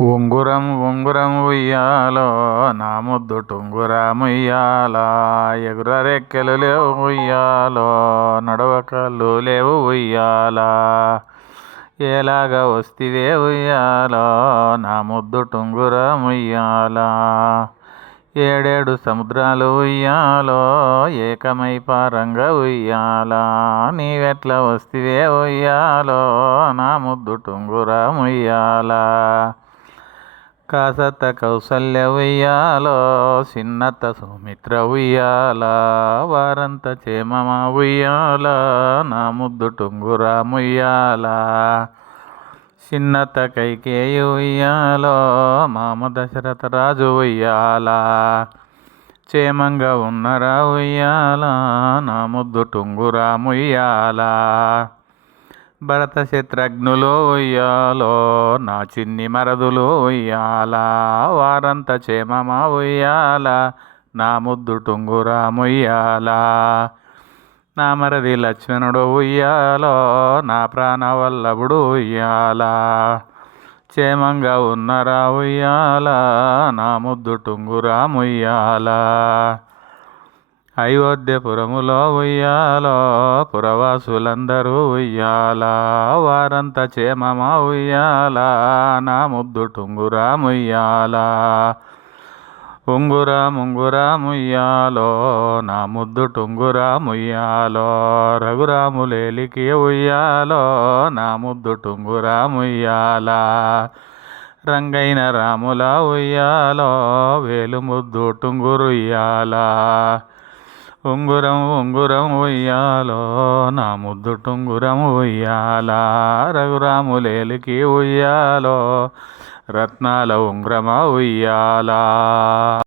ఉంగురం ఉంగురం ఉయ్యాలో నా ముద్దు టుంగురం ఉయ్యాలా. ఎగురెక్కలు లేవు ఉయ్యాలో, నడవకళ్ళు లేవు ఉయ్యాలా. ఎలాగా వస్తివే ఉయ్యాలో నా ముద్దు టుంగురం ఉయ్యాలా. ఏడేడు సముద్రాలు ఉయ్యాలో, ఏకమై పారంగా ఉయ్యాలా. నీవెట్లా వస్తివే ఉయ్యాలో నా ముద్దు టుంగురం ఉయ్యాలా. కాసత్త కౌసల్య ఉయ్యాలో, చిన్నత్త సుమిత్ర ఉయ్యాలా. వారంత చేమమ ఉయ్యాలా నా ముద్దు టుంగురం ఉయ్యాలా. చిన్నత్త కైకేయి ఉయ్యాలో, మామ దశరథ రాజు ఉయ్యాలా. క్షేమంగా ఉన్నరా ఉయ్యాలా నా ముద్దు టుంగురం ఉయ్యాలా. భరత శత్రుఘ్నులు ఉయ్యాలో, నా చిన్ని మరదులు ఉయ్యాలా. వారంత క్షేమమ ఉయ్యాలా నా ముద్దు టుంగురం ఉయ్యాలా. నా మరది లక్ష్మణుడు ఉయ్యాలో, నా ప్రాణవల్లభుడు ఉయ్యాలా. క్షేమంగా ఉన్నరా ఉయ్యాలా నా ముద్దు టుంగురం ఉయ్యాలా. అయోధ్యపురములో ఉయ్యాలో, పురవాసులందరూ ఉయ్యాలా. వారంత క్షేమమ ఉయ్యాలా నా ముద్దు టుంగురం ఉయ్యాలా. ఉంగురం ఉంగురం ఉయ్యాలో నా ముద్దు టుంగురం ఉయ్యాలో. రఘురాములేలికి ఉయ్యాలో, నా ముద్దు టుంగురం ఉయ్యాలా. రంగైన రాముల ఉయ్యాలో, వేలు ముద్దు టుంగురు ఉయ్యాలా. ఉంగురం ఉంగురం ఉయ్యాలో నా ముద్దు టుంగురం ఉయ్యాలా. రఘురాములేలికి ఉయ్యాలో, రత్నాల ఉంగురమ ఉయ్యాలా.